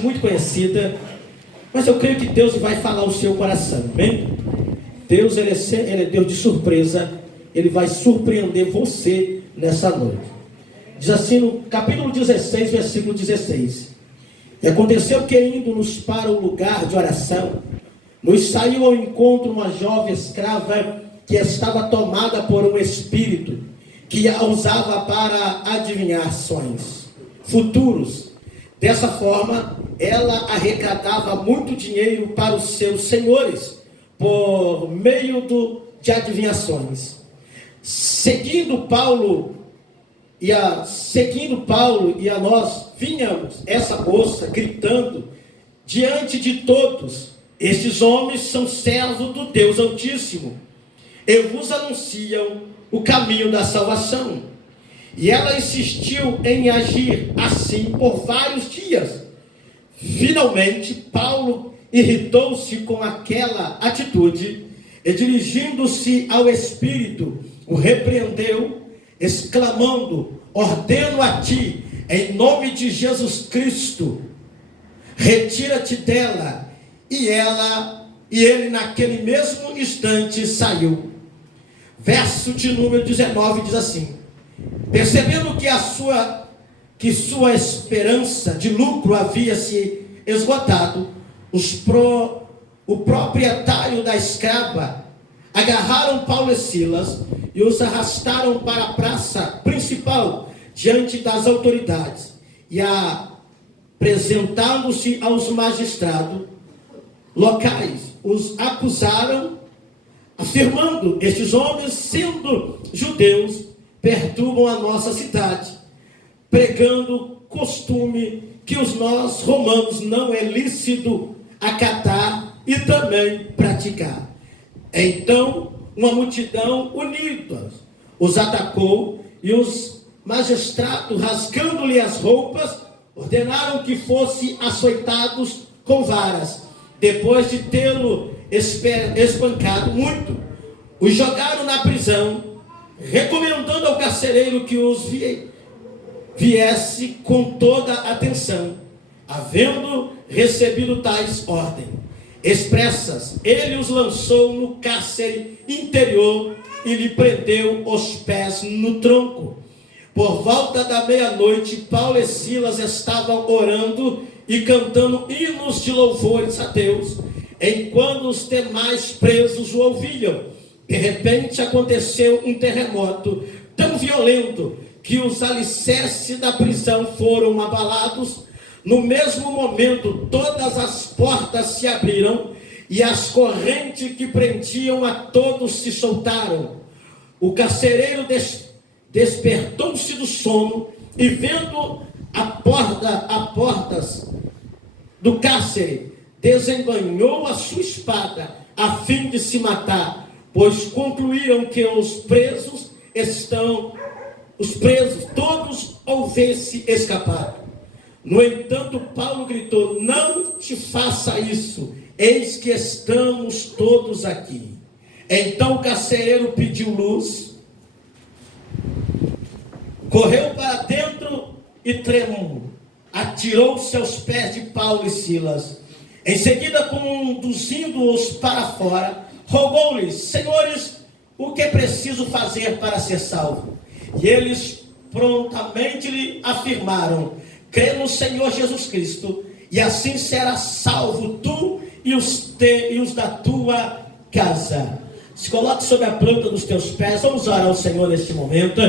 passagem muito conhecida, mas eu creio que Deus vai falar o seu coração, amém? Deus, ele é Deus de surpresa, Ele vai surpreender você nessa noite. Diz assim no capítulo 16, versículo 16: E aconteceu que, indo-nos para o lugar de oração, nos saiu ao encontro uma jovem escrava que estava tomada por um espírito, que a usava para adivinhar sonhos futuros. Dessa forma, ela arrecadava muito dinheiro para os seus senhores, por meio de adivinhações. Seguindo Paulo e a nós, vinhamos essa moça gritando diante de todos: Estes homens são servos do Deus Altíssimo, e vos anunciam o caminho da salvação. E ela insistiu em agir assim por vários dias. Finalmente, Paulo irritou-se com aquela atitude e, dirigindo-se ao Espírito, o repreendeu, exclamando: Ordeno a ti, em nome de Jesus Cristo, retira-te dela. E ele naquele mesmo instante saiu. Verso de número 19 diz assim: Percebendo que sua esperança de lucro havia se esgotado, o proprietário da escrava agarraram Paulo e Silas e os arrastaram para a praça principal diante das autoridades, e apresentando-se aos magistrados locais, os acusaram, afirmando: Estes homens, sendo judeus, perturbam a nossa cidade, pregando costume que nós romanos não é lícito acatar e também praticar. Então uma multidão unida os atacou, e os magistrados, rasgando-lhe as roupas, ordenaram que fossem açoitados com varas. Depois de tê-lo espancado muito, os jogaram na prisão, recomendando ao carcereiro que os viesse com toda atenção. Havendo recebido tais ordens expressas, ele os lançou no cárcere interior e lhe prendeu os pés no tronco. Por volta da meia-noite, Paulo e Silas estavam orando e cantando hinos de louvores a Deus, enquanto os demais presos o ouviam. De repente aconteceu um terremoto tão violento que os alicerces da prisão foram abalados. No mesmo momento, todas as portas se abriram e as correntes que prendiam a todos se soltaram. O carcereiro despertou-se do sono e, vendo a portas do cárcere, desembanhou a sua espada a fim de se matar, pois concluíram que os presos todos houvessem escapado. No entanto, Paulo gritou: Não te faça isso, eis que estamos todos aqui. Então o carcereiro pediu luz, correu para dentro e, tremendo, atirou-se aos pés de Paulo e Silas. Em seguida, conduzindo-os para fora, rogou-lhes: Senhores, o que é preciso fazer para ser salvo? E eles prontamente lhe afirmaram: Crê no Senhor Jesus Cristo, e assim serás salvo tu e os da tua casa. Se coloque sobre a planta dos teus pés. Vamos orar ao Senhor neste momento.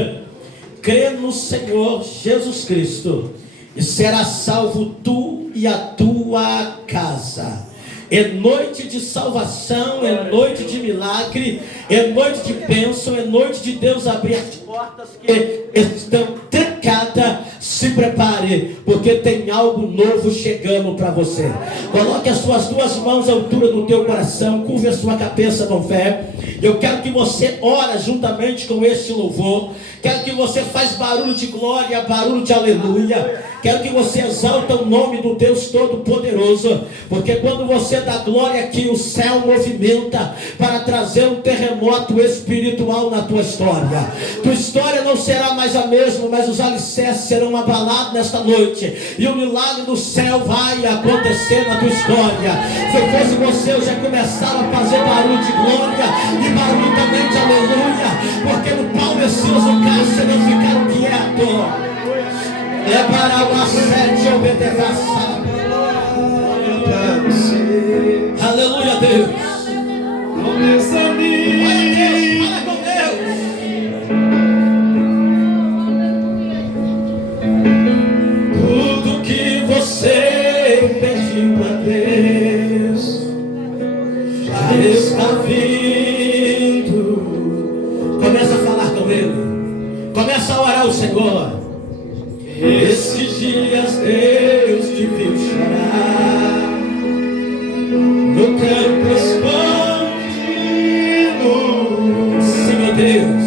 Crê no Senhor Jesus Cristo, e serás salvo tu e a tua casa. É noite de salvação, é noite de milagre, é noite de bênção, é noite de Deus abrir as portas que estão trancadas. Se prepare, porque tem algo novo chegando para você. Coloque as suas duas mãos à altura do teu coração, curve a sua cabeça com fé. Eu quero que você ore juntamente com este louvor. Quero que você faça barulho de glória, barulho de aleluia. Quero que você exalta o nome do Deus Todo-Poderoso, porque quando você dá glória aqui, o céu movimenta para trazer um terremoto espiritual na tua história. Tua história não será mais a mesma, mas os alicerces serão abalados nesta noite, e o milagre do céu vai acontecer na tua história. Se eu fosse você, eu já começava a fazer barulho de glória e barulho também de aleluia, porque no Paulo e Silas, no cárcere, não ficaram quietos. É para o assédio obedecer. Aleluia, Deus. Não desanime. Fala com Deus. Tudo que você pediu a Deus já está vindo. Começa a falar com Ele. Começa a orar ao Senhor. Esses dias Deus te viu chorar no campo escondido. Sim, meu Deus.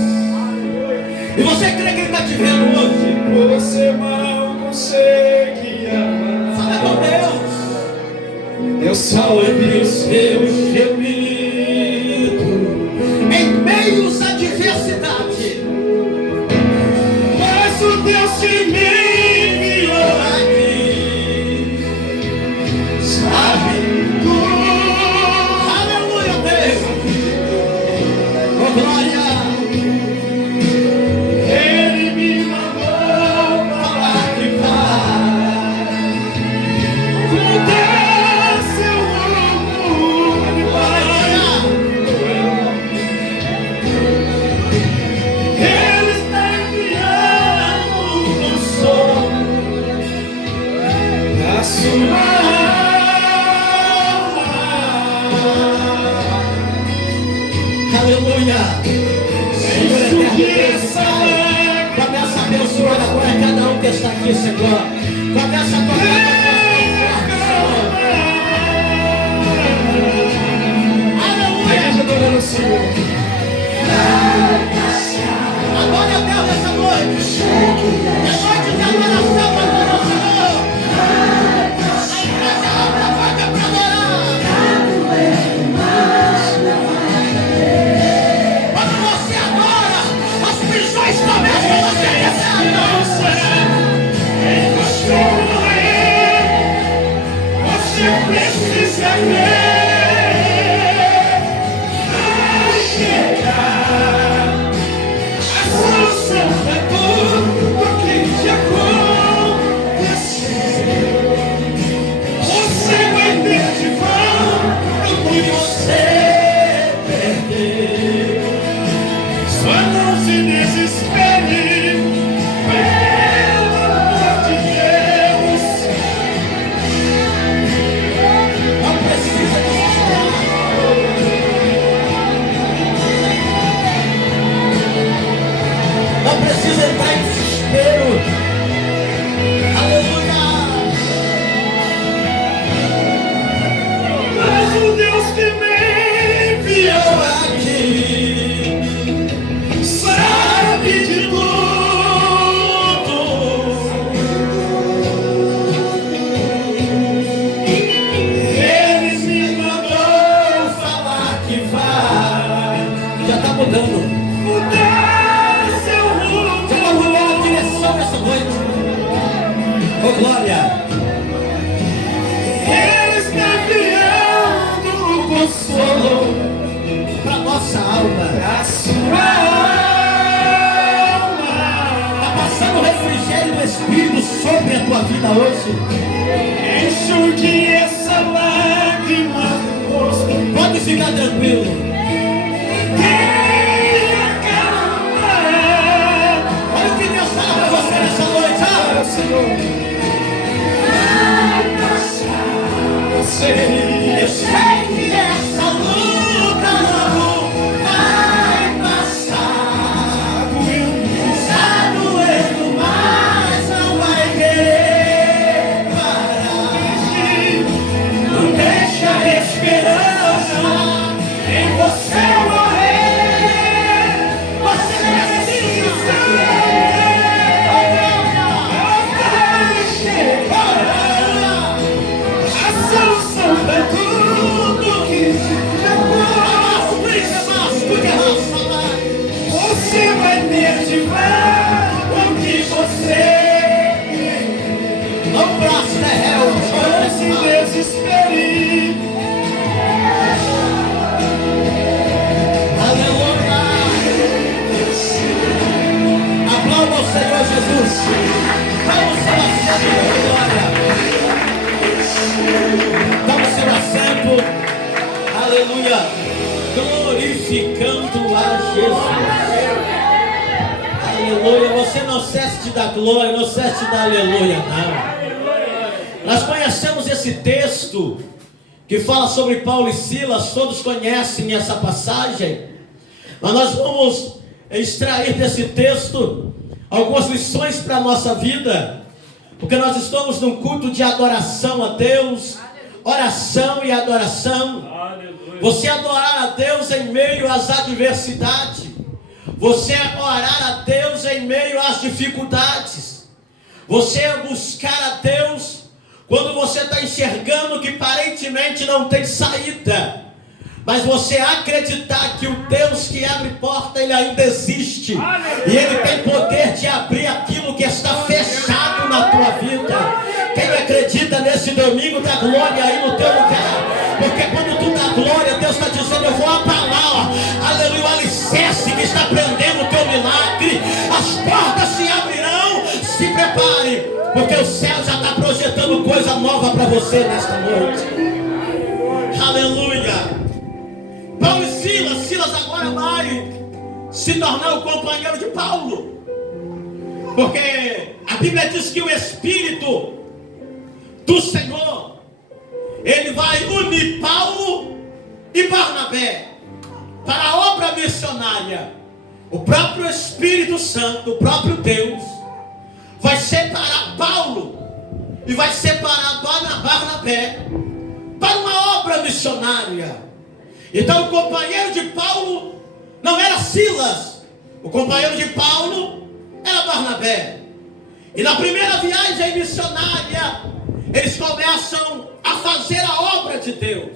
E você crê que Ele está te vendo hoje? Você mal consegue amar. Fala com Deus. Deus só Ouve ouve o seu gemido em meios à adversidade. mas o Deus que me enviou Aqui, sabe tudo. aleluia, Deus. Oh, glória. Ele me mandou falar que vai mudar seu rumo de paz. Ele está enviando um som da sua alma. Aleluia. Senhor eterno, Deus Pai, começa a abençoar agora cada um que está aqui, Senhor. Começa a tocar na aleluia. Adorando o Senhor. Adore a Deus nessa noite. É noite de adoração para o Senhor. A igreja abre a boca para adorar. Quando você adora, as prisões começam a ser Você precisa crer. Vai chegar a solução para tudo que te aconteceu. Você vai ter de volta o que você perdeu. Só não se desespere, pelo amor de Deus. Não precisa desesperar. Não precisa entrar em desespero. Aleluia. Mas o Deus que me enviou Aqui. sabe de tudo. Ele me mandou falar que vai Já está mudando. mudar seu Já está mudando a rumo. direção nessa noite. Oh, glória. Ele está enviando o consolo Para nossa alma. da sua alma. Está passando o refrigério do Espírito sobre a tua vida hoje. Enxugue essa lágrima do rosto. Pode ficar tranquilo. Tenha calma. Olha o que Deus fala para você nessa noite. Para o Senhor. Eu sei. Eu sei que essa luta logo vai passar. Está doendo, mas não vai querer parar. Não deixa a esperança em você. desespere. Aleluia. Aplauda o Senhor Jesus. Vamos seu assento de glória. Vamos seu assento. Aleluia. Glorificando a Jesus. Aleluia. Você não cesse de dar glória, não cesse de dar aleluia, não. Nós conhecemos esse texto que fala sobre Paulo e Silas, todos conhecem essa passagem, mas nós vamos extrair desse texto algumas lições para a nossa vida, porque nós estamos num culto de adoração a Deus, oração e adoração. Você adorar a Deus em meio às adversidades, você orar a Deus em meio às dificuldades, você buscar a Deus quando você está enxergando que aparentemente não tem saída, mas você acreditar que o Deus que abre porta, Ele ainda existe, e Ele tem poder de abrir aquilo que está fechado na tua vida. Quem acredita nesse domingo, dá glória aí no teu lugar, porque quando tu dá glória, Deus está dizendo: eu vou abalar, aleluia, o alicerce que está prendendo o teu milagre, as portas se abrirão. Se prepare, porque o céu já está projetando coisa nova para você nesta noite. Aleluia. Paulo e Silas agora vai se tornar o companheiro de Paulo, porque a Bíblia diz que o Espírito do Senhor, Ele vai unir Paulo e Barnabé para a obra missionária. O próprio Espírito Santo, o próprio Deus, vai separar Paulo e vai separar Barnabé para uma obra missionária. Então o companheiro de Paulo não era Silas, o companheiro de Paulo era Barnabé. E na primeira viagem missionária, eles começam a fazer a obra de Deus,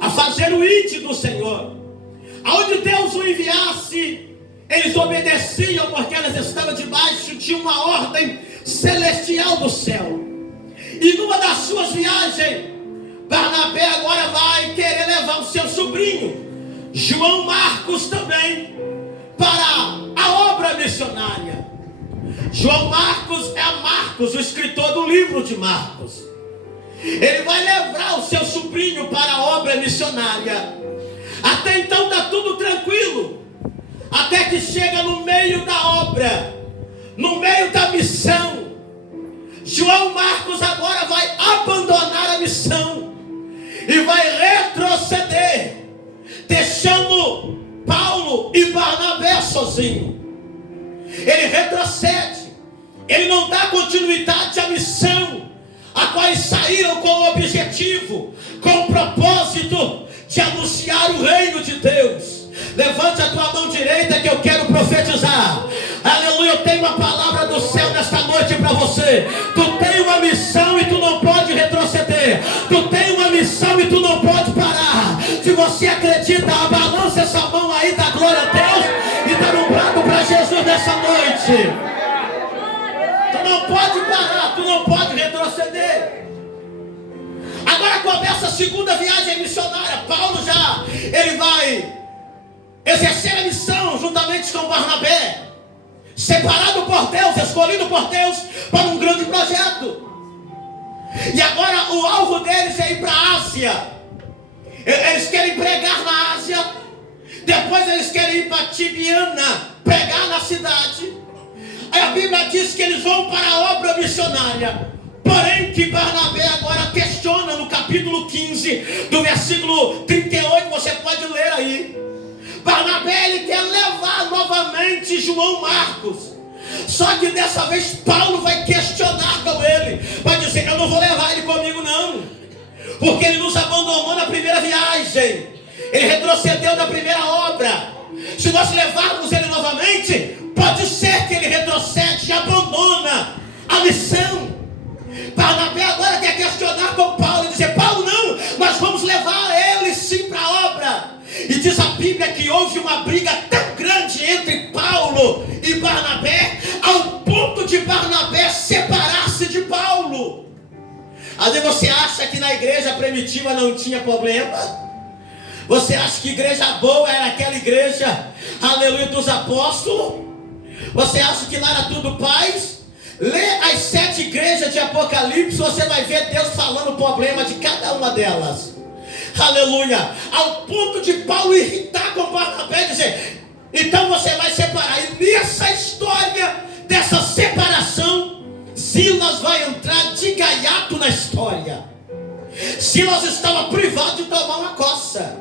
a fazer o ide do Senhor. Aonde Deus o enviasse, eles obedeciam, porque eles estavam debaixo de uma ordem celestial do céu. E numa das suas viagens, Barnabé agora vai querer levar o seu sobrinho, João Marcos, também para a obra missionária. João Marcos é Marcos, o escritor do livro de Marcos. Ele vai levar o seu sobrinho para a obra missionária. Até então está tudo tranquilo, até que chega no meio da obra, no meio da missão. João Marcos agora vai abandonar a missão e vai retroceder, deixando Paulo e Barnabé sozinhos. Ele retrocede, ele não dá continuidade à missão a qual eles saíram com o objetivo, com o propósito de anunciar o reino de Deus. Levante a tua mão direita que eu quero profetizar. Aleluia, eu tenho uma palavra do céu nesta noite para você. Tu tem uma missão e tu não pode retroceder. Tu tem uma missão e tu não pode parar. Se você acredita, balança essa mão aí, dá glória a Deus e dá um brado para Jesus nessa noite. Tu não pode parar, tu não pode retroceder. Agora começa a segunda viagem missionária. Paulo ele vai exercer a missão juntamente com Barnabé, separado por Deus, escolhido por Deus para um grande projeto. E agora o alvo deles é ir para a Ásia. Eles querem pregar na Ásia, depois eles querem ir para Tibiana, pregar na cidade. Aí a Bíblia diz que eles vão para a obra missionária. Porém que Barnabé agora questiona no capítulo 15, do versículo 38, você pode ler aí. Barnabé, ele quer levar novamente João Marcos. Só que dessa vez Paulo vai questionar com ele, vai dizer: eu não vou levar ele comigo não, porque ele nos abandonou na primeira viagem, ele retrocedeu da primeira obra. Se nós levarmos ele novamente, pode ser que ele retrocede e abandona a missão. Barnabé agora quer questionar com Paulo e dizer: Paulo, não, nós vamos levar ele sim para a obra. E diz a Bíblia que houve uma briga tão grande entre Paulo e Barnabé, ao ponto de Barnabé separar-se de Paulo. Às vezes você acha que na igreja primitiva não tinha problema? Você acha que igreja boa era aquela igreja, aleluia, dos apóstolos? Você acha que lá era tudo paz? Lê as 7 igrejas de Apocalipse, você vai ver Deus falando o problema de cada uma delas. Aleluia. Ao ponto de Paulo irritar com Barnabé e dizer: então você vai separar. E nessa história, dessa separação, Silas vai entrar de gaiato na história. Silas estava privado de tomar uma coça.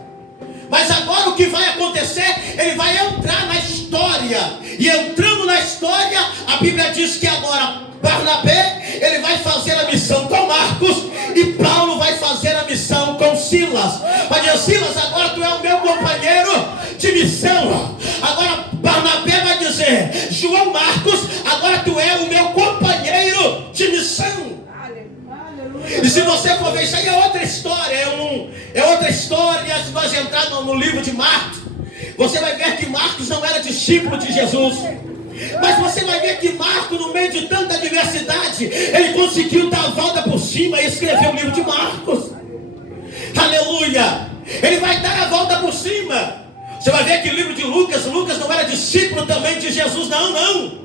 Mas agora o que vai acontecer? Ele vai entrar na história. E entrando na história, a Bíblia diz que agora Barnabé, ele vai fazer a missão com Marcos, e Paulo vai fazer a missão com Silas. Vai dizer: Silas, agora tu é o meu companheiro de missão. Agora Barnabé vai dizer: João Marcos, agora tu é o meu companheiro de missão. E se você for ver, isso aí é outra história, é outra história. Se nós entrarmos no livro de Marcos, você vai ver que Marcos não era discípulo de Jesus. Mas você vai ver que Marcos, no meio de tanta diversidade, ele conseguiu dar a volta por cima e escrever o livro de Marcos. Aleluia! Ele vai dar a volta por cima. Você vai ver que o livro de Lucas não era discípulo também de Jesus, não.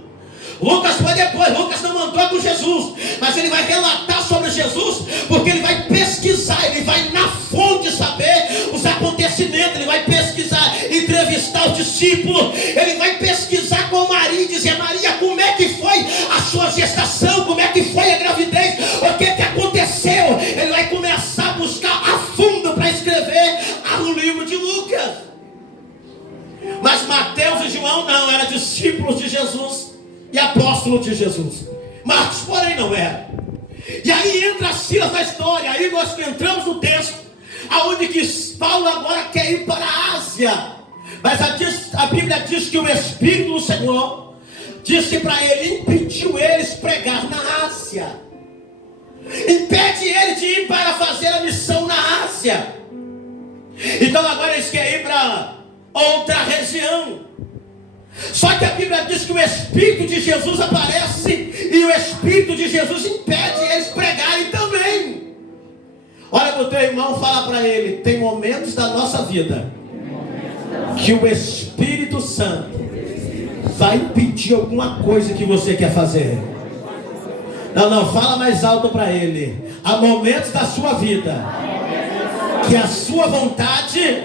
Lucas foi depois, Lucas não andou com Jesus, mas ele vai relatar sobre Jesus, porque ele vai pesquisar, ele vai na fonte saber os acontecimentos, ele vai pesquisar, entrevistar os discípulos, ele vai pesquisar com Maria e dizer: Maria, como é que foi a sua gestação, como é que foi a gravidez, o que aconteceu? Ele vai começar a buscar a fundo para escrever o livro de Lucas. Mas Mateus e João não, eram discípulos de Jesus e apóstolo de Jesus. Marcos, porém, não era. E aí entra Silas na história. Aí nós entramos no texto aonde que Paulo agora quer ir para a Ásia. Mas a Bíblia diz que o Espírito do Senhor disse para ele, impediu eles pregar na Ásia. Impede ele de ir para fazer a missão na Ásia. Então agora eles querem ir para outra região. Só que a Bíblia diz que o Espírito de Jesus aparece e o Espírito de Jesus impede eles pregarem também. Olha para o teu irmão, fala para ele: tem momentos da nossa vida que o Espírito Santo vai impedir alguma coisa que você quer fazer. Não, fala mais alto para ele. Há momentos da sua vida que a sua vontade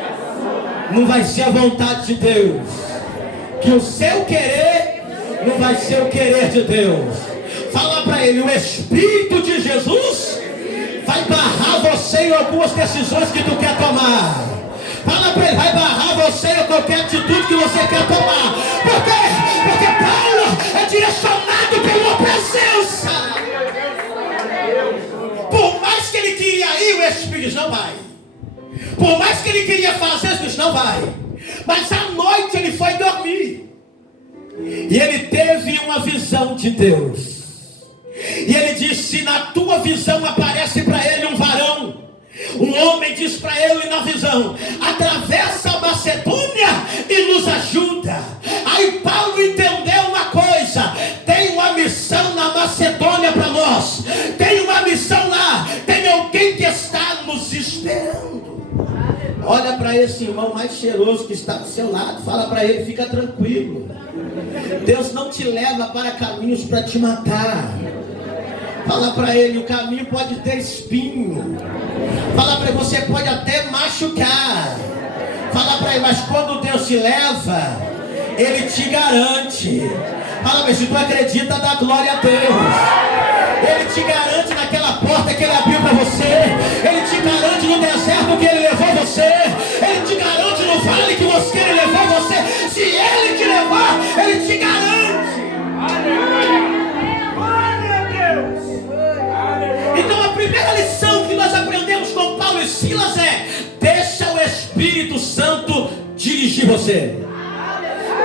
não vai ser a vontade de Deus, que o seu querer não vai ser o querer de Deus. Fala para ele: o Espírito de Jesus vai barrar você em algumas decisões que tu quer tomar. Fala para ele: vai barrar você em qualquer atitude que você quer tomar. Por quê? Porque Paulo é direcionado pela presença. Por mais que ele queria ir, o Espírito não vai. Por mais que ele queria fazer, o Espírito não vai. Mas à noite ele foi dormir. E ele teve uma visão de Deus. E ele disse: na tua visão aparece para ele um varão. Um homem diz para ele na visão: atravessa a Macedônia e nos ajuda. Aí Paulo entendeu uma coisa: tem uma missão na Macedônia para nós. Tem uma missão lá. Tem alguém que está nos esperando. Olha para esse irmão mais cheiroso que está do seu lado. Fala para ele: fica tranquilo. Deus não te leva para caminhos para te matar. Fala para ele: o caminho pode ter espinho. Fala para ele: você pode até machucar. Fala para ele: mas quando Deus te leva, Ele te garante. Fala para ele: se tu acredita, dá glória a Deus. Ele te garante naquela porta que Ele abriu para você. Ele te garante no deserto que Ele levou você. Ele te garante no vale que Ele levou você. Se Ele te levar, Ele te garante. Então a primeira lição que nós aprendemos com Paulo e Silas é: deixa o Espírito Santo dirigir você.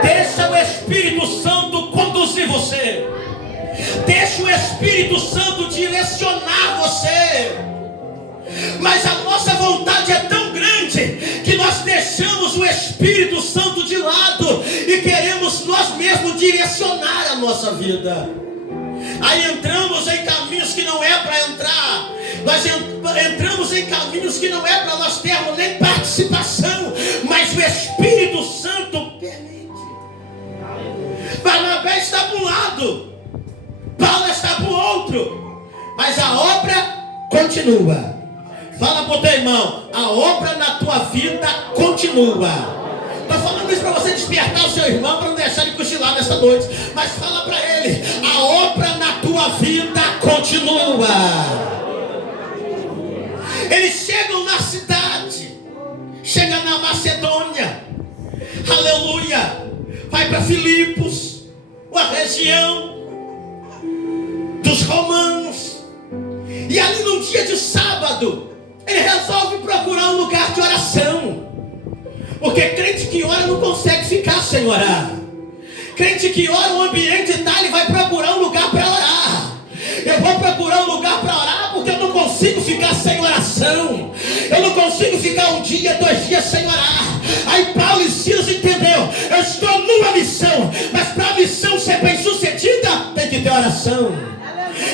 Deixa o Espírito Santo conduzir você. Deixa o Espírito Santo direcionar você. Mas a nossa vontade é tão grande que nós deixamos o Espírito Santo de lado e queremos nós mesmos direcionar a nossa vida. Aí entramos em caminhos que não é para entrar. entramos em caminhos que não é para nós termos nem participação, mas o Espírito Santo permite. Barnabé está para um lado, Paulo está para o outro, mas a obra continua. Fala para o teu irmão, a obra na tua vida continua. Estou falando isso para você despertar o seu irmão, para não deixar ele cochilar nesta noite. Mas fala para ele, a obra na tua vida continua. Eles chegam na cidade, chega na Macedônia, aleluia, vai para Filipos, uma região dos romanos, e ali num dia de sábado, ele resolve procurar um lugar de oração, porque crente que ora não consegue ficar sem orar. Crente que ora, o ambiente está, ele vai procurar um lugar para orar. Eu vou procurar um lugar para orar, porque eu não consigo ficar sem oração. Eu não consigo ficar um dia, 2 dias sem orar. Aí Paulo e Silas entendeu, eu estou numa missão, mas para a missão ser bem sucedida, tem que ter oração.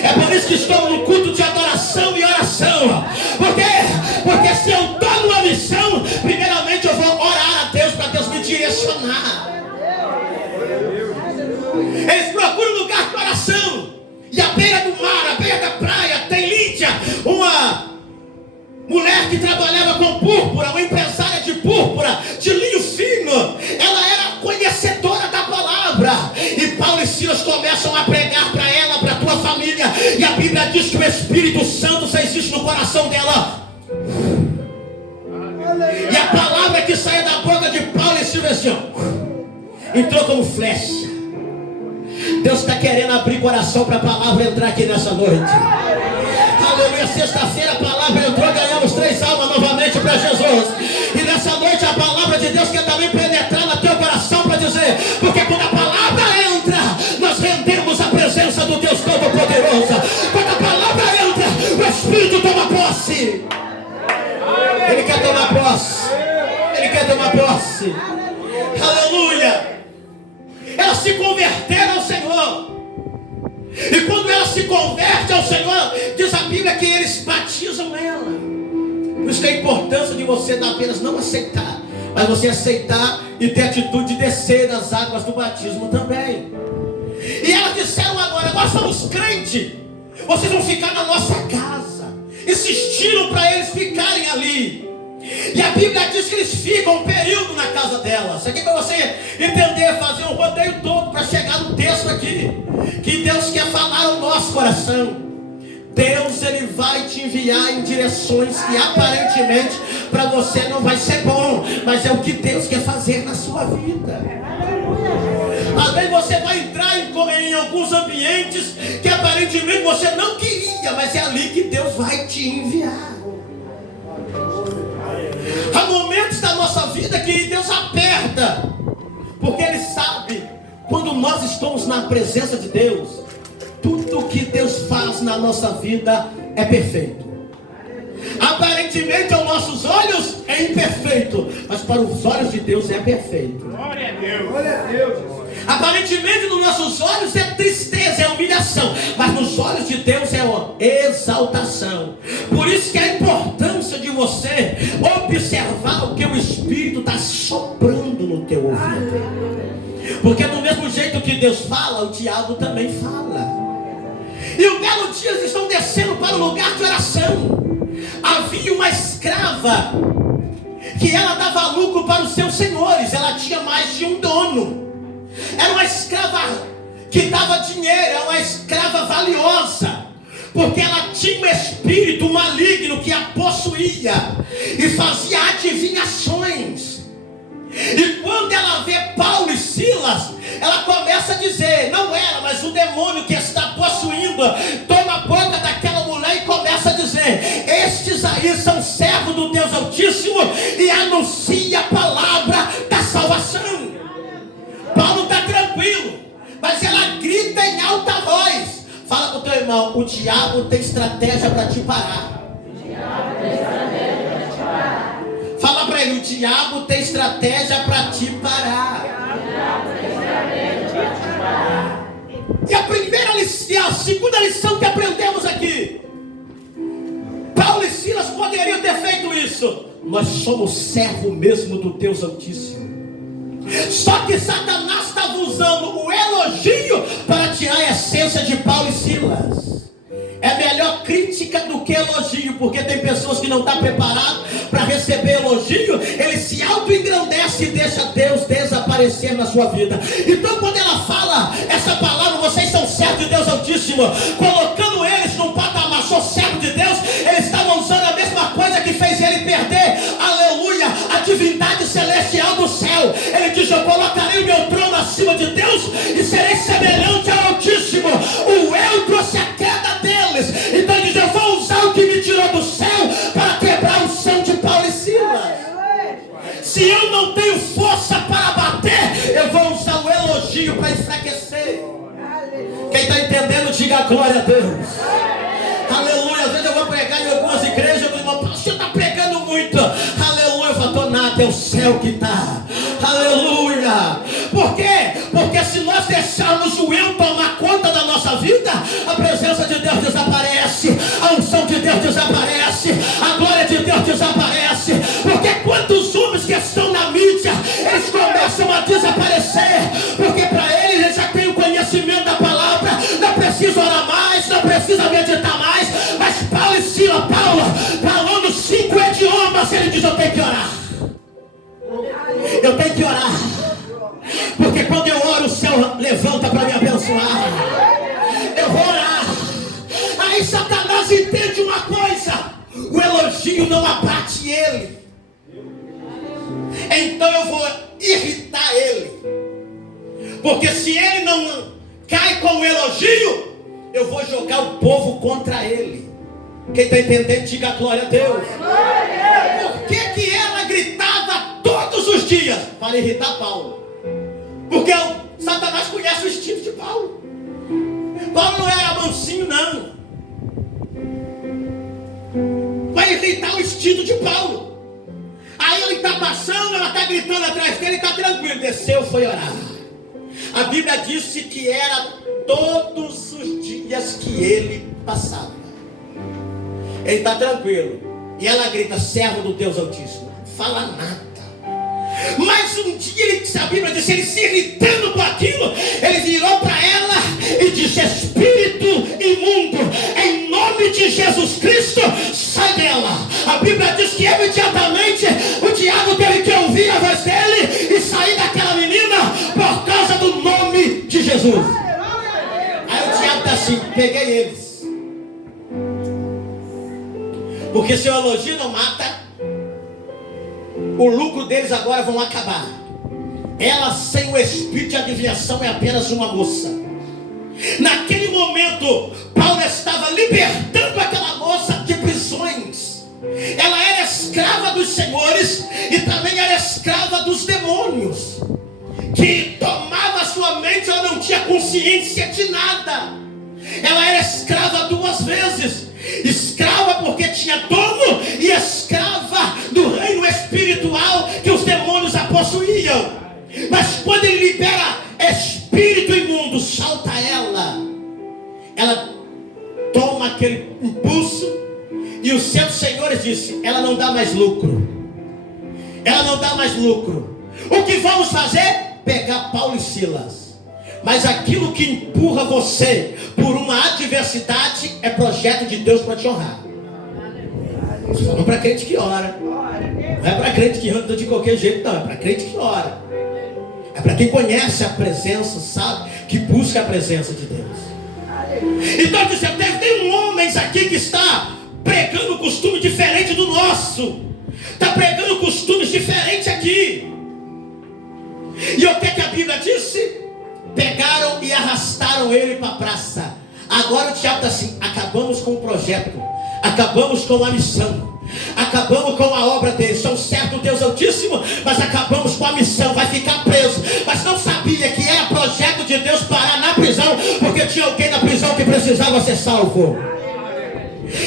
É por isso que estou no culto de adoração e oração. Por quê? Porque se eu estou numa missão, primeiramente eu vou orar a Deus para Deus me direcionar. Eles procuram um lugar de oração. E à beira do mar, à beira da praia, tem Lídia, uma mulher que trabalhava com púrpura, uma empresária de púrpura, de linho fino. Ela era conhecedora da palavra. E Paulo e Silas começam a pregar para ela, para a tua família. E a Bíblia diz que o Espírito Santo fez isso no coração dela. E a palavra que saiu da boca de Paulo e Silas assim, entrou como flecha. Deus está querendo abrir coração para a palavra entrar aqui nessa noite. Aleluia, sexta-feira a palavra entrou, ganhamos 3 almas novamente para Jesus. E nessa noite a palavra de Deus quer também penetrar no teu coração para dizer, porque quando a palavra entra, nós rendemos a presença do Deus Todo-Poderoso. Quando a palavra entra, o Espírito toma posse. Ele quer tomar posse. Ele quer tomar posse. Aleluia. Elas se converteram ao Senhor. E quando ela se converte ao Senhor, diz a Bíblia que eles batizam ela. Por isso que a importância de você não apenas não aceitar, mas você aceitar e ter a atitude de descer das águas do batismo também. E elas disseram agora, nós somos crentes, vocês vão ficar na nossa casa. Insistiram para eles ficarem ali. E a Bíblia diz que eles ficam um período na casa delas. Isso aqui é para você entender, fazer um rodeio todo para chegar no texto aqui, que Deus quer falar ao nosso coração. Deus, ele vai te enviar em direções que aparentemente para você não vai ser bom, mas é o que Deus quer fazer na sua vida. Às vezes você vai entrar em alguns ambientes que aparentemente você não queria, mas é ali que Deus vai te enviar. Há momentos da nossa vida que Deus aperta, porque Ele sabe, quando nós estamos na presença de Deus, tudo que Deus faz na nossa vida é perfeito. Aparentemente aos nossos olhos é imperfeito, mas para os olhos de Deus é perfeito. Glória a Deus. Glória a Deus. Aparentemente nos nossos olhos é tristeza, é humilhação, mas nos olhos de Deus é uma exaltação. Por isso que a importância de você observar o que o Espírito está soprando no teu ouvido. Porque do mesmo jeito que Deus fala, o diabo também fala. E um belo dia eles estão descendo para o lugar de oração. Havia uma escrava que ela dava lucro para os seus senhores. Ela tinha mais de um dono. Era uma escrava que dava dinheiro, era uma escrava valiosa, porque ela tinha um espírito maligno que a possuía e fazia adivinhações. E quando ela vê Paulo e Silas, ela começa a dizer, não ela, mas o demônio que está possuindo, toma a boca daquela mulher e começa a dizer, estes aí são servos do Deus Altíssimo e anuncia a palavra da salvação. Paulo está tranquilo, mas ela grita em alta voz. Fala para o teu irmão, o diabo tem estratégia para te parar. Fala para ele, o diabo tem estratégia para te parar. E a segunda lição que aprendemos aqui, Paulo e Silas isso? Nós somos servo mesmo do Deus Altíssimo. Só que Satanás estava usando o elogio para tirar a essência de Paulo e Silas. É melhor crítica do que elogio, porque tem pessoas que não estão preparadas para receber elogio. Ele se auto-engrandece e deixa Deus desaparecer na sua vida. Então quando ela fala essa palavra, vocês são servos de Deus Altíssimo, colocando eles num patamar, sou servo de Deus, eles estavam usando a mesma coisa que fez ele perder, aleluia, a divindade celestial do céu. Ele diz: eu colocarei o meu trono acima de Deus e serei semelhante ao Altíssimo. O eu trouxe a queda deles. Então ele diz: eu vou usar o que me tirou do céu para quebrar o chão de Paulo e Silas. Se eu não tenho força para bater, eu vou usar o elogio para enfraquecer. Quem está entendendo, diga glória a Deus. Aleluia. Às vezes eu vou pregar em algumas igrejas, eu digo: irmão, você está pregando muito. Aleluia. Eu falo: nada, é o céu que está. Aleluia. Por quê? Porque se nós deixarmos o eu tomar conta da nossa vida, a presença de Deus desaparece, a unção de Deus desaparece, a glória de Deus desaparece. Porque quantos homens que estão na mídia, eles começam a desaparecer, porque para eles já têm o conhecimento da palavra, não precisa orar mais, não precisa meditar mais. Mas Paulo e Silas, Paulo falando 5 idiomas, ele diz: eu tenho que orar. Eu tenho que orar, porque quando eu oro, o céu levanta para me abençoar. Eu vou orar. Aí Satanás entende uma coisa: o elogio não abate ele, então eu vou irritar ele, porque se ele não cai com o elogio, eu vou jogar o povo contra ele. Quem está entendendo, diga glória a Deus. Por que ela gritava todos os dias? Para irritar Paulo. Porque Satanás conhece o instinto de Paulo. Paulo não era mansinho, não. Vai irritar o instinto de Paulo. Aí ele está passando, ela está gritando atrás dele, ele está tranquilo. Desceu, foi orar. A Bíblia disse que era todos os dias que ele passava. Ele está tranquilo. E ela grita: servo do Deus Altíssimo. Não fala nada. Mas um dia, a Bíblia diz, ele se irritando com aquilo, ele virou para ela e disse: espírito imundo, em nome de Jesus Cristo, sai dela. A Bíblia diz que imediatamente o diabo teve que ouvir a voz dele e sair daquela menina por causa do nome de Jesus. Aí o diabo está assim: peguei eles. Porque se o elogio não mata, o lucro deles agora vão acabar. Ela sem o espírito de adivinhação é apenas uma moça. Naquele momento, Paulo estava libertando aquela moça de prisões. Ela era escrava dos senhores e também era escrava dos demônios, que tomava a sua mente. Ela não tinha consciência de nada. Ela era escrava 2 vezes. Escrava porque tinha dono, e escrava do reino espiritual que os demônios a possuíam. Mas quando ele libera espírito imundo, salta ela toma aquele impulso, e os seus senhores dizem: ela não dá mais lucro. Ela não dá mais lucro. O que vamos fazer? Pegar Paulo e Silas. Mas aquilo que empurra você por uma adversidade é projeto de Deus para te honrar. Não é para crente que ora. Não é para crente que anda de qualquer jeito, não. É para crente que ora. É para quem conhece a presença, sabe, que busca a presença de Deus. Então tem um homem aqui que está pregando um costume diferente do nosso. Está pregando costumes diferentes aqui. E o que a Bíblia disse? Pegaram e arrastaram ele para a praça. Agora o diabo está assim: acabamos com o projeto, acabamos com a missão, acabamos com a obra dele. São certo Deus Altíssimo, mas acabamos com a missão. Vai ficar preso. Mas não sabia que era projeto de Deus parar na prisão, porque tinha alguém na prisão que precisava ser salvo.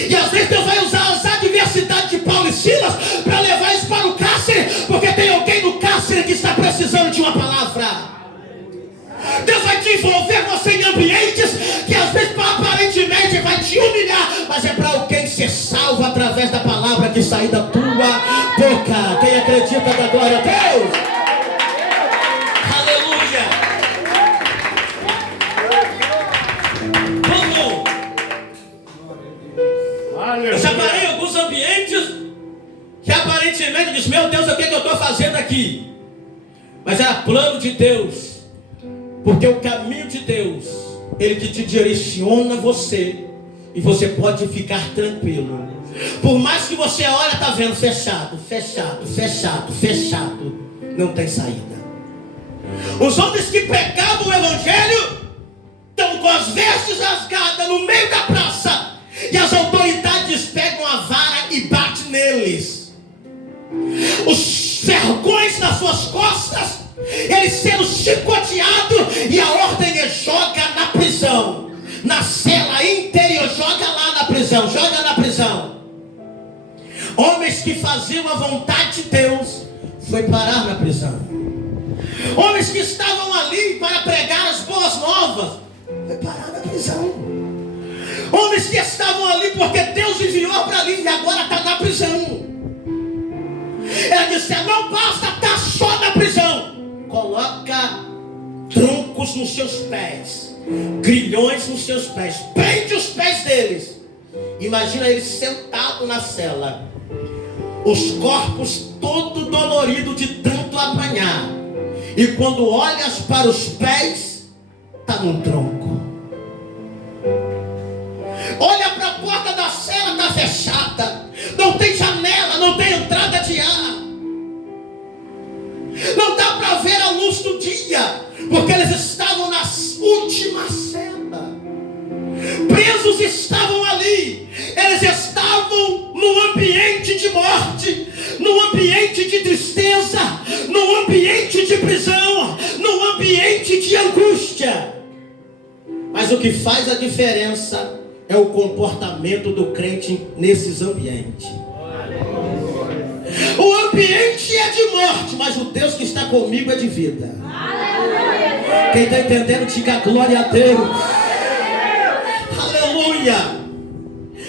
E às vezes Deus vai usar as adversidades de Paulo e Silas para levar eles para o cárcere, porque tem alguém no cárcere que está precisando de uma palavra. Deus vai te envolver você em ambientes que às vezes aparentemente igreja vai te humilhar, mas é para alguém ser salvo através da palavra que sair da tua boca. Quem acredita da glória a Deus? Aleluia. Vamos. Eu separei alguns ambientes que aparentemente eu disse, meu Deus, o que eu estou fazendo aqui? Mas era plano de Deus, porque o caminho de Deus, ele que te direciona você, e você pode ficar tranquilo. Por mais que você olha, está vendo fechado, fechado, fechado, fechado, não tem saída. Os homens que pregavam o evangelho estão com as vestes rasgadas no meio da praça, e as autoridades pegam a vara e batem neles. Os vergões nas suas costas, eles sendo chicoteados, e a ordem é joga na prisão, na cela interior, joga lá na prisão, joga na prisão. Homens que faziam a vontade de Deus foi parar na prisão. Homens que estavam ali para pregar as boas novas foi parar na prisão. Homens que estavam ali porque Deus enviou para ali e agora está na prisão. Ela disse, não basta estar só na prisão, coloca troncos nos seus pés, grilhões nos seus pés, prende os pés deles. Imagina eles sentados na cela, os corpos todo doloridos de tanto apanhar, e quando olhas para os pés, está num tronco. Olha para a porta da cela, está fechada, não tem janela, não tem entrada de ar, não dá para ver a luz do dia, porque eles estavam na última cela, presos estavam ali, eles estavam no ambiente de morte, no ambiente de tristeza, no ambiente de prisão, no ambiente de angústia. Mas o que faz a diferença é o comportamento do crente nesses ambientes. O ambiente é de morte, mas o Deus que está comigo é de vida. Quem está entendendo, diga glória a Deus. Aleluia.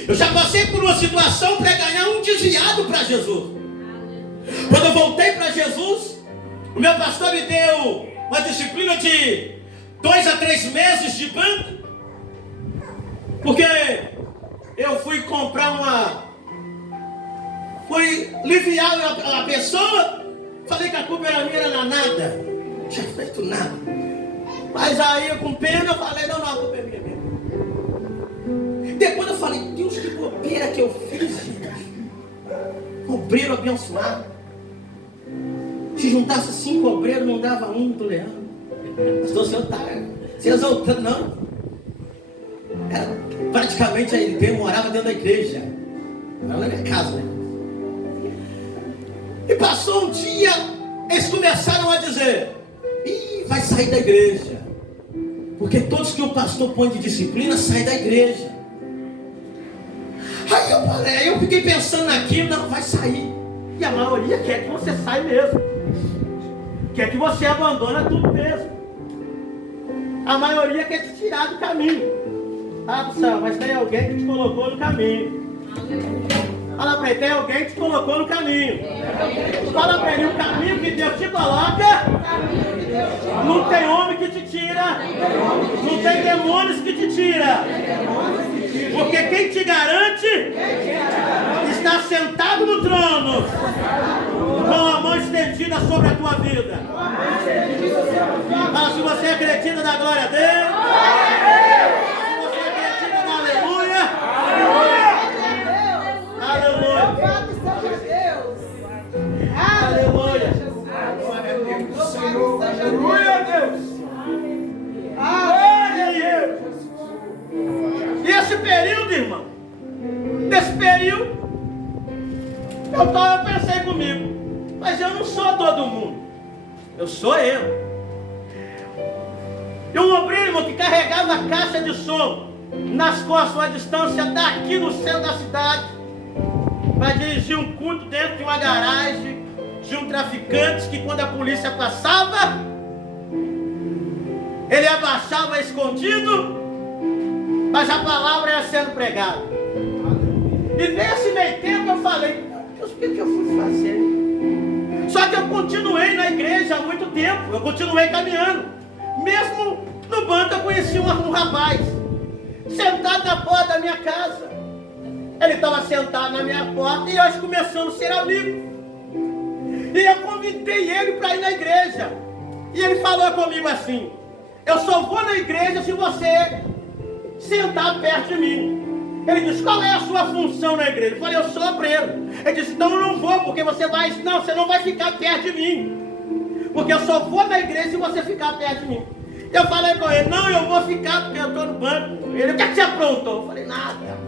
Eu já passei por uma situação para ganhar um desviado para Jesus. Quando eu voltei para Jesus, o meu pastor me deu uma disciplina de 2 a 3 meses de banco, porque eu fui comprar fui aliviar a pessoa, falei que a culpa era minha, era nada, não tinha feito nada. Mas aí com pena eu falei, não, a culpa é minha mesmo. Depois eu falei, Deus, que bobeira que eu fiz, gente. Obreiro abençoado. Se juntasse 5 obreiros, não dava um do Leandro. Pastor, o senhor está se exaltando, não. Era praticamente a ILP, morava dentro da igreja. Era na minha casa, né? E passou um dia, eles começaram a dizer, vai sair da igreja. Porque todos que o pastor põe de disciplina, saem da igreja. Aí eu fiquei pensando naquilo, não, vai sair. E a maioria quer que você saia mesmo. Quer que você abandone tudo mesmo. A maioria quer te tirar do caminho. Ah, céu, mas tem alguém que te colocou no caminho. Fala para ele, tem alguém que te colocou no caminho. Fala para ele, o caminho que Deus te coloca, não tem homem que te tira, não tem demônios que te tira. Porque quem te garante está sentado no trono, com a mão estendida sobre a tua vida. Fala, se você acredita na glória a Deus, se você acredita na aleluia, aleluia, aleluia, aleluia a Deus. E esse período, irmão, nesse período, eu pensei comigo, mas eu não sou todo mundo, eu sou eu. E um obreiro, irmão, que carregava a caixa de som nas costas, uma distância daqui no centro da cidade, para dirigir um culto dentro de uma garagem de um traficante que, quando a polícia passava, ele abaixava escondido mas a palavra ia sendo pregada. E nesse meio tempo eu falei, Deus, o que eu fui fazer? Só que eu continuei na igreja há muito tempo, eu continuei caminhando. Mesmo no banco eu conheci um rapaz, sentado na porta da minha casa. Ele estava sentado na minha porta e nós começamos a ser amigos. E eu convidei ele para ir na igreja. E ele falou comigo assim: eu só vou na igreja se você sentar perto de mim. Ele disse: qual é a sua função na igreja? Eu falei: eu sou obreiro. Ele disse: então eu não vou, porque você não vai ficar perto de mim. Porque eu só vou na igreja se você ficar perto de mim. Eu falei com ele: não, eu vou ficar porque eu estou no banco. Ele: o que você aprontou? Eu falei: nada.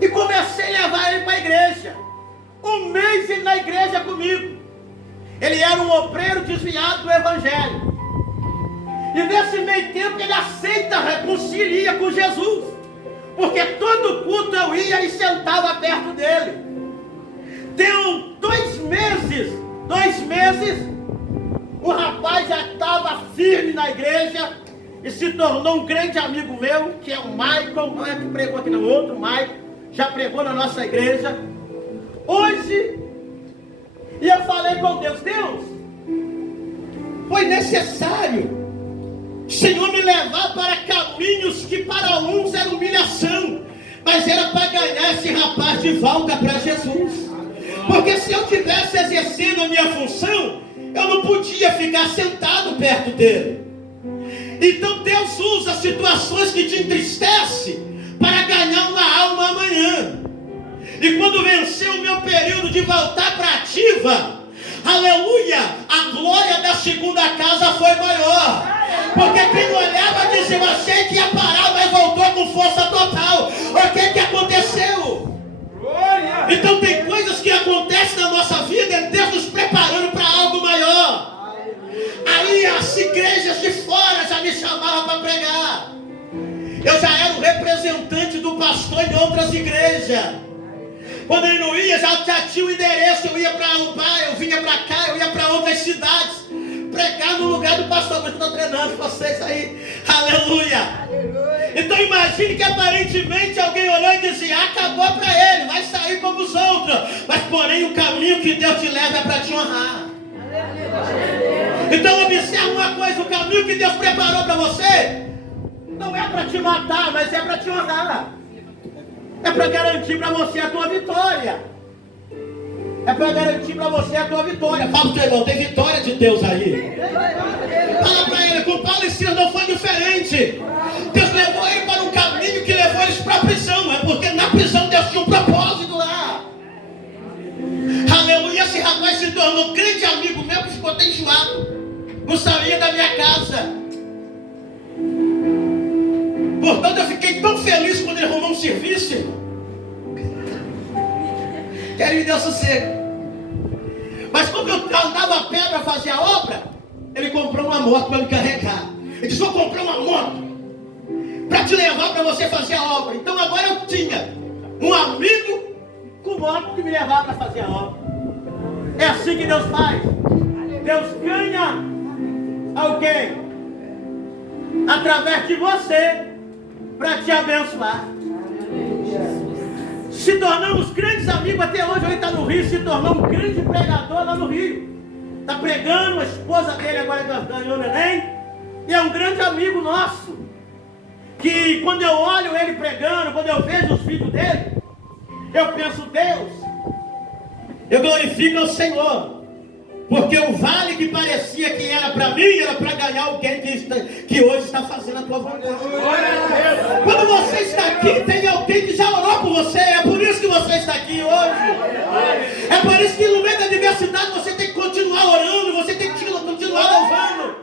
E comecei a levar ele para a igreja. Um mês ele na igreja comigo. Ele era um obreiro desviado do evangelho. E nesse meio tempo ele aceita, reconcilia com Jesus. Porque todo culto eu ia e sentava perto dele. Deu 2 meses, o rapaz já estava firme na igreja e se tornou um grande amigo meu, que é o Michael, não é que pregou aqui não, outro Michael, já pregou na nossa igreja. Hoje, e eu falei com Deus: Deus, foi necessário o Senhor me levar para caminhos que para uns era humilhação, mas era para ganhar esse rapaz de volta para Jesus. Porque se eu tivesse exercendo a minha função, eu não podia ficar sentado perto dele. Então Deus usa situações que te entristecem para ganhar uma alma amanhã. E quando venceu o meu período de voltar para a ativa, aleluia, a glória da segunda casa foi maior. Porque quem olhava dizia: eu achei que ia parar, mas voltou com força total. O que aconteceu? Então tem coisas que acontecem na nossa vida, é Deus nos preparando para algo maior. Aí as igrejas de fora já me chamavam para pregar. Eu já era o representante do pastor em outras igrejas. Quando ele não ia, já tinha o endereço. Eu ia para Ubá, eu vinha para cá, eu ia para outras cidades pregar no lugar do pastor. Mas estou treinando vocês aí, aleluia. Então imagine que aparentemente alguém olhou e dizia: acabou para ele, vai sair como os outros. Mas porém o caminho que Deus te leva é para te honrar. Então observe uma coisa: o caminho que Deus preparou para você não é para te matar, mas é para te honrar. É para garantir para você a tua vitória. É para garantir para você a tua vitória. Fala pro teu irmão: tem vitória de Deus aí. Fala para ele: com Paulo e Silas não foi diferente. Deus levou ele para um caminho que levou eles para a prisão. É porque na prisão Deus tinha um propósito lá. Aleluia. Esse rapaz se tornou um grande amigo meu, que ficou até enjoado. Não saía da minha casa. Portanto, eu fiquei tão feliz quando ele arrumou um serviço, irmão. Que ele me deu sossego. Mas quando eu andava a pé para fazer a obra, ele comprou uma moto para me carregar. Ele disse: vou comprar uma moto para te levar para você fazer a obra. Então agora eu tinha um amigo com moto que me levava para fazer a obra. É assim que Deus faz. Deus ganha alguém através de você para te abençoar. Se tornamos grandes amigos. Até hoje ele está no Rio, se tornou um grande pregador lá no Rio. Está pregando, a esposa dele agora ganhou neném. E é um grande amigo nosso. Que quando eu olho ele pregando, quando eu vejo os vídeos dele, eu penso: Deus, eu glorifico ao Senhor. Porque o vale que parecia que era para mim, era para ganhar alguém que hoje está fazendo a tua vontade. Quando você está aqui, tem alguém que já orou por você. É por isso que você está aqui hoje. É por isso que no meio da adversidade você tem que continuar orando, você tem que continuar louvando.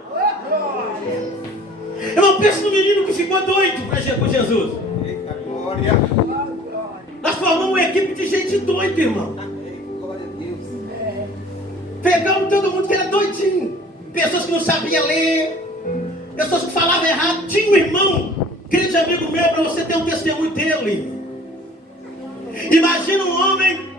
Eu não penso no menino que ficou doido por Jesus. Nós formamos uma equipe de gente doida, irmão. Pegamos todo mundo que era doidinho. Pessoas que não sabiam ler, pessoas que falavam errado. Tinha um irmão, grande amigo meu, para você ter um testemunho dele. Imagina um homem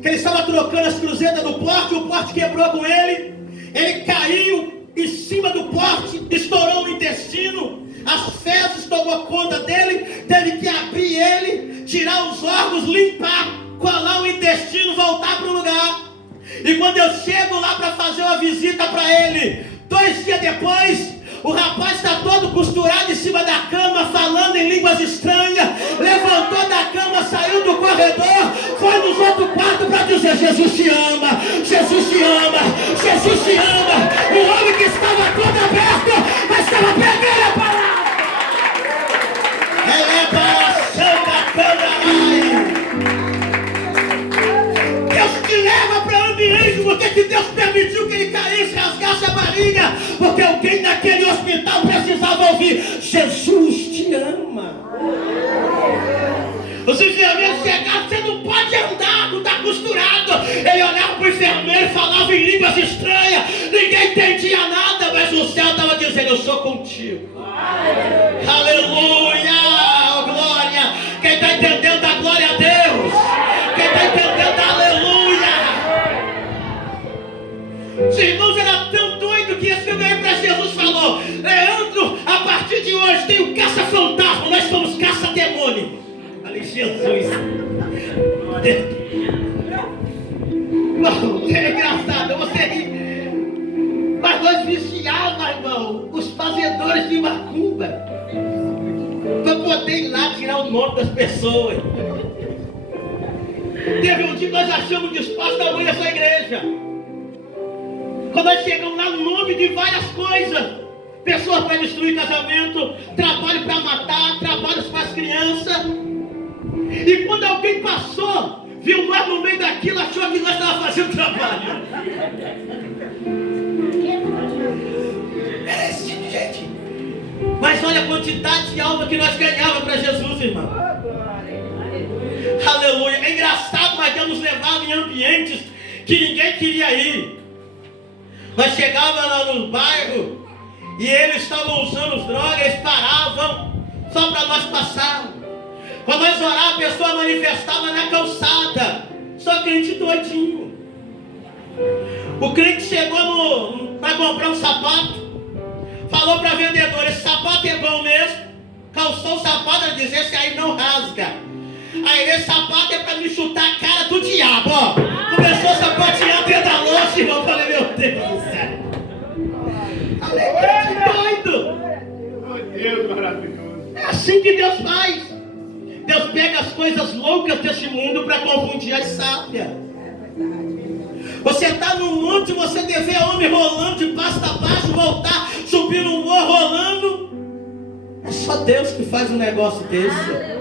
que ele estava trocando as cruzetas do porte, o porte quebrou com ele. Ele caiu em cima do porte, estourou o intestino, As fezes tomou conta dele, teve que abrir ele, tirar os órgãos, limpar, colar o intestino, voltar para o lugar. E quando eu chego lá para fazer uma visita para ele, 2 dias depois, o rapaz está todo costurado em cima da cama, falando em línguas estranhas, levantou da cama, saiu do corredor, foi nos outros quartos para dizer: Jesus te ama, Jesus te ama, Jesus te ama. O homem que estava todo aberto, mas estava pregando a palavra. Ele é para a santa cama. Deus te leva para ambiente. Por que Deus permitiu que ele caísse, rasgasse a barriga? Porque alguém naquele hospital precisava ouvir: Jesus te ama. Os enfermeiros chegavam: você não pode andar, não está costurado. Ele olhava para o enfermeiro e falava em línguas estranhas, ninguém entendia nada, mas o céu estava dizendo: eu sou contigo. Aleluia, oh, glória. Quem está entendendo, dá glória a Deus. Quem está entendendo, dá aleluia. Os irmãos eram tão doidos que esse ganhei para Jesus falou: Leandro, a partir de hoje tem o caça-fantasma, nós somos caça-demônio. Falei: Jesus. É engraçado, você ri. Mas nós viciava, irmão, os fazedores de macumba, para poder ir lá tirar o nome das pessoas. Teve um dia que nós achamos disposto a mãe dessa igreja. Quando nós chegamos lá, no nome de várias coisas: pessoas para destruir casamento, trabalho para matar, trabalhos para as crianças. E quando alguém passou, viu nós no meio daquilo, achou que nós estávamos fazendo trabalho. Era esse tipo de gente. Mas olha a quantidade de alma que nós ganhávamos para Jesus, irmão. Aleluia. É engraçado, mas Deus nos levava em ambientes que ninguém queria ir. Nós chegávamos lá no bairro e eles estavam usando drogas, eles paravam só para nós passarmos. Quando nós orávamos, a pessoa manifestava na calçada. Só crente doidinho. O crente chegou para comprar um sapato, falou para a vendedora: esse sapato é bom mesmo. Calçou o sapato, ela dizia: esse aí não rasga. Aí esse sapato é para me chutar a cara do diabo, ó. Começou a sapatear dentro da loja, irmão. Eu falei: meu Deus do céu. Falei: que doido. Meu Deus, maravilhoso. É assim que Deus faz. Deus pega as coisas loucas desse mundo para confundir as sábias. Você está num monte, você vê homem rolando de pasta abaixo, voltar, subir no morro rolando. É só Deus que faz um negócio desse.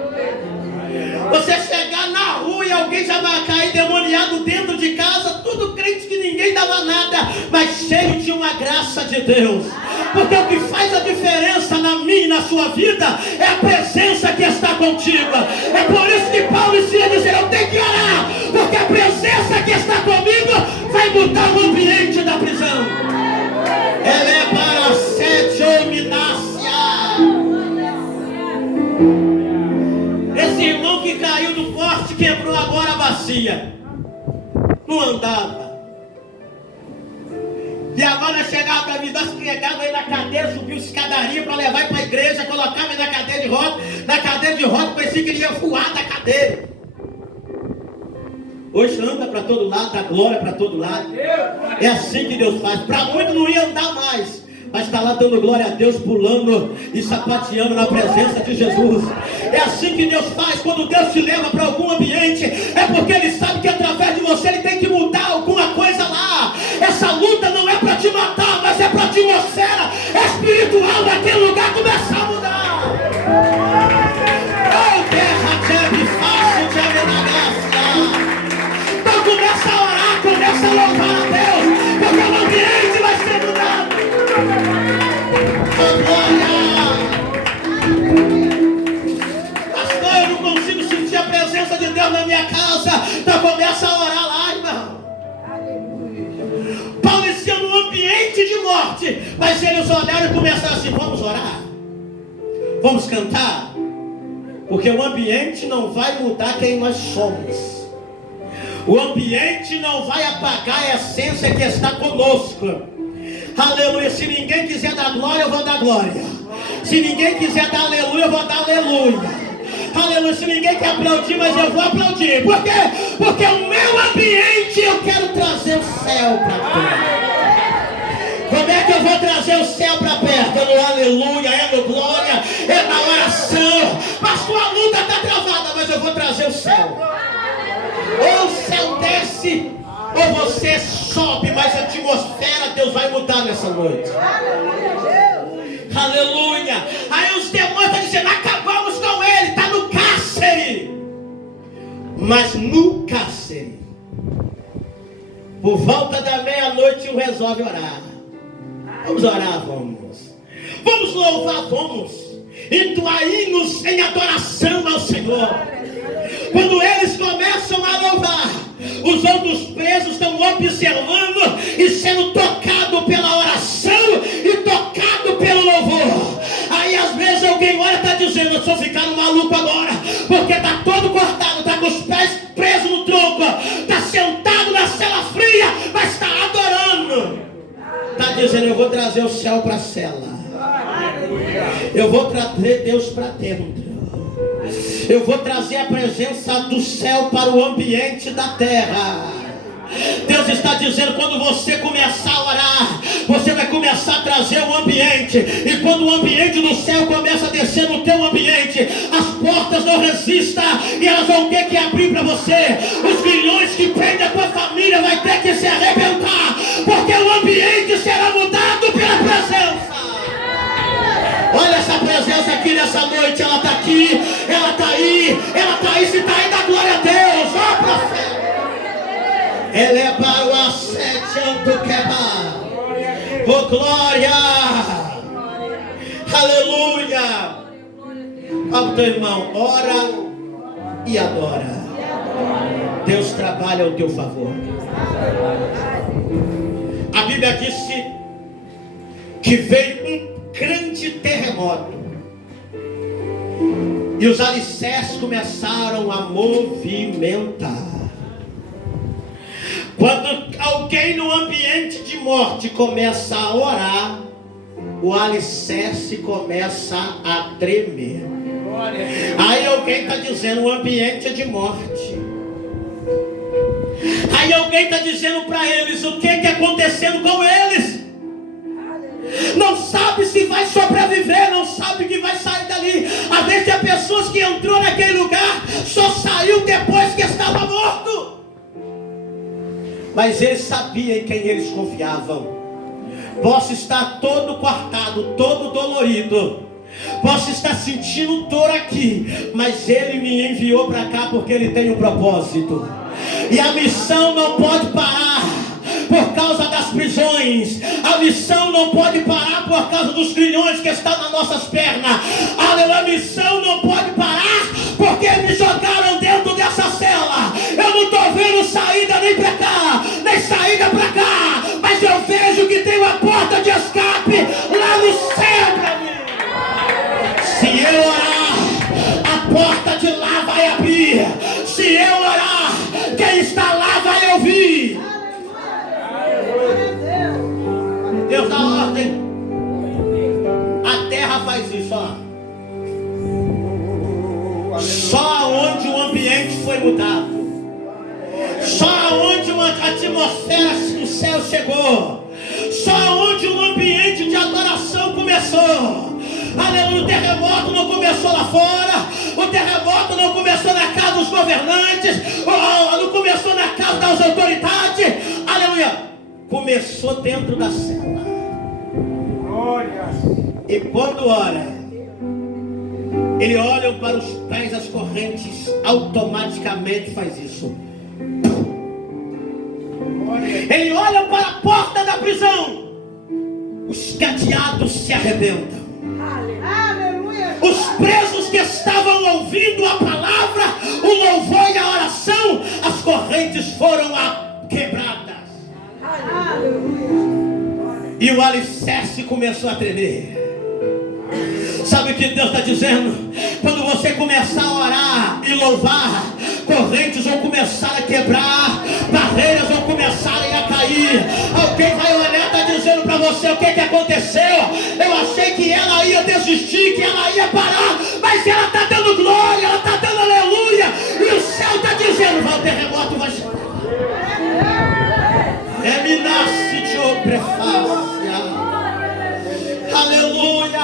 Você chegar na rua e alguém já vai cair demoniado dentro de casa, tudo crente que ninguém dava nada, mas cheio de uma graça de Deus. Porque o que faz a diferença na minha e na sua vida é a presença que está contigo. É por isso que Paulo ensina a dizer: eu tenho que orar, porque a presença que está comigo vai mudar o ambiente da prisão. Ela é para sete ominácia. Esse irmão que caiu do forte quebrou agora a bacia. Não andava. E agora nós chegava para mim, nós pegava ele na cadeira, subia escadaria para levar para a igreja, colocava ele na cadeira de roda. Na cadeira de roda parecia que ele ia voar da cadeira. Hoje anda para todo lado, dá glória para todo lado. É assim que Deus faz. Para muitos não ia andar mais, mas está lá dando glória a Deus, pulando e sapateando na presença de Jesus. É assim que Deus faz. Quando Deus te leva para algum ambiente, é porque Ele sabe que através de você Ele tem que mudar alguma coisa lá. Essa luta não é para te matar, mas é para a atmosfera espiritual daquele lugar começar a mudar. Oh, terra, teve fácil de amenaçar. Então começa a orar, começa a louvar a Deus, porque o ambiente vai ser mudado. Pastor, eu não consigo sentir a presença de Deus na minha casa. Então começa a orar lá, irmão. Paulo ensina um ambiente de morte, mas eles olharam e começaram assim: vamos orar, vamos cantar, porque o ambiente não vai mudar quem nós somos. O ambiente não vai apagar a essência que está conosco. Aleluia. Se ninguém quiser dar glória, eu vou dar glória. Se ninguém quiser dar aleluia, eu vou dar aleluia. Aleluia, se ninguém quer aplaudir, mas eu vou aplaudir. Por quê? Porque o meu ambiente eu quero trazer o céu para perto. Como é que eu vou trazer o céu para perto? É no aleluia, é no glória, é na oração. Pastor, a luta está travada, mas eu vou trazer o céu. Ou o céu desce, ou você sobe, mas a atmosfera Deus vai mudar nessa noite. Aleluia. Aí os demônios estão dizendo, acabamos com ele, está no cárcere. Mas no cárcere, por volta da meia-noite, um resolve orar. Vamos orar, vamos. Vamos louvar, vamos. Entoar hinos em adoração ao Senhor. Quando eles começam a louvar, os outros presos estão observando e sendo tocados pela oração e tocados pelo louvor. Aí às vezes alguém olha e está dizendo, eu estou ficando maluco agora, porque está todo cortado, está com os pés presos no tronco, está sentado na cela fria, mas está adorando. Está dizendo, eu vou trazer o céu para a cela. Eu vou trazer Deus para dentro. Eu vou trazer a presença do céu para o ambiente da terra. Deus está dizendo, quando você começar a orar, você vai começar a trazer o ambiente. E quando o ambiente do céu começa a descer no teu ambiente, as portas não resistem e elas vão ter que abrir para você. Os grilhões que prendem a tua família vai ter que se arrebentar, porque o ambiente será mudado pela presença. Olha essa presença aqui nessa noite, ela está aqui, ela está aí, se está aí, dá glória a Deus, ó profeta. Ele é para o assédio do quebrar. Oh glória! Aleluia! Fala pro teu irmão, ora e adora. Deus trabalha ao teu favor. A Bíblia disse que veio um grande terremoto e os alicerces começaram a movimentar. Quando alguém no ambiente de morte começa a orar, o alicerce começa a tremer. Aí alguém está dizendo, o ambiente é de morte. Aí alguém está dizendo para eles, o que está acontecendo com eles? Não sabe se vai sobreviver, não sabe que vai sair dali. Às vezes tem pessoas que entrou naquele lugar, só saiu depois que estava morto. Mas eles sabiam em quem eles confiavam. Posso estar todo cortado, todo dolorido, posso estar sentindo dor aqui, mas Ele me enviou para cá porque Ele tem um propósito. E a missão não pode parar por causa das prisões. A missão não pode parar por causa dos grilhões que estão nas nossas pernas. A missão não pode parar porque me jogaram dentro dessa cela. Eu não estou vendo saída nem para cá, nem saída para cá, mas eu vejo que tem uma porta de escape lá no céu para mim. Se eu orar, a porta de lá vai abrir. Se eu orar, quem está lá vai ouvir. Deus dá ordem. A terra faz isso, ó. Só onde o ambiente foi mudado, só onde uma atmosfera do céu chegou, só onde um ambiente de adoração começou. Aleluia, o terremoto não começou lá fora, o terremoto não começou na casa dos governantes, não começou na casa das autoridades. Aleluia, começou dentro da cela. E quando ora, ele olha para os pés, as correntes, automaticamente faz isso. Ele olha para a porta da prisão, os cadeados se arrebentam. Os presos que estavam ouvindo a palavra, o louvor e a oração, as correntes foram quebradas. E o alicerce começou a tremer. Sabe o que Deus está dizendo? Quando você começar a orar e louvar, correntes vão começar a quebrar, barreiras vão começar a cair. Alguém vai olhar e está dizendo para você, o que aconteceu? Eu achei que ela ia ia desistir, que ela ia parar, mas ela está dando glória, ela está dando aleluia, e o céu está dizendo: vai, o terremoto vai chegar. Aleluia.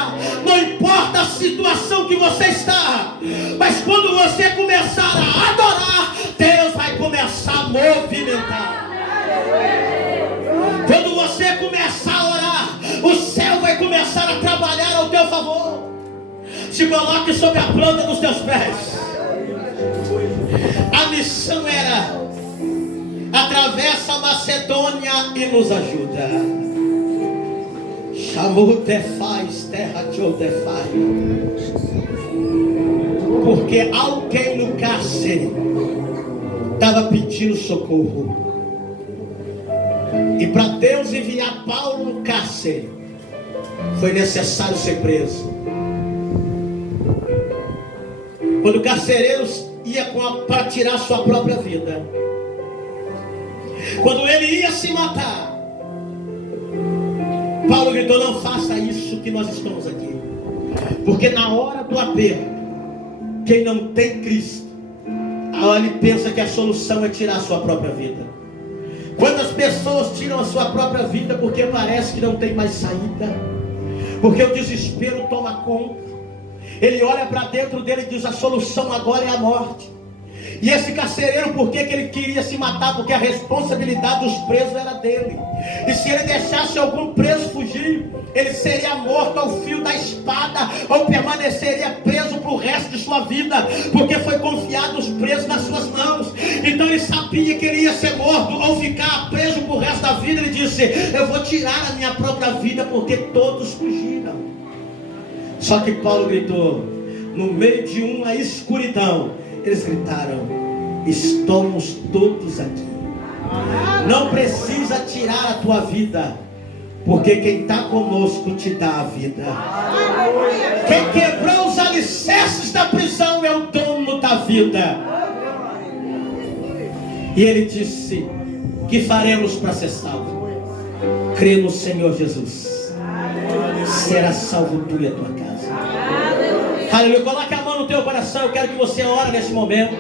Não importa a situação que você está, mas quando você começar a adorar, Deus vai começar a movimentar. Quando você começar a orar, o céu vai começar a trabalhar ao teu favor. Se coloque sobre a planta dos teus pés. A missão era: atravessa a Macedônia e nos ajuda. Chamou Defaz, terra de Odefai. Porque alguém no cárcere estava pedindo socorro. E para Deus enviar Paulo no cárcere, foi necessário ser preso. Quando o carcereiro ia para tirar sua própria vida, quando ele ia se matar, Paulo gritou: não faça isso que nós estamos aqui. Porque na hora do aperto, quem não tem Cristo, ele pensa que a solução é tirar a sua própria vida. Quantas pessoas tiram a sua própria vida porque parece que não tem mais saída, porque o desespero toma conta. Ele olha para dentro dele e diz: a solução agora é a morte. E esse carcereiro, por que ele queria se matar? Porque a responsabilidade dos presos era dele. E se ele deixasse algum preso fugir, ele seria morto ao fio da espada, ou permaneceria preso para o resto de sua vida, porque foi confiado os presos nas suas mãos. Então ele sabia que ele ia ser morto ou ficar preso para o resto da vida. Ele disse: eu vou tirar a minha própria vida, porque todos fugiram. Só que Paulo gritou, no meio de uma escuridão, eles gritaram: estamos todos aqui. Não precisa tirar a tua vida, porque quem está conosco te dá a vida. Quem quebrou os alicerces da prisão é o dono da vida. E ele disse: que faremos para ser salvo? Crê no Senhor Jesus, será salvo tu e a tua casa. Aleluia. Coloque a mão no teu coração. Eu quero que você ore nesse momento.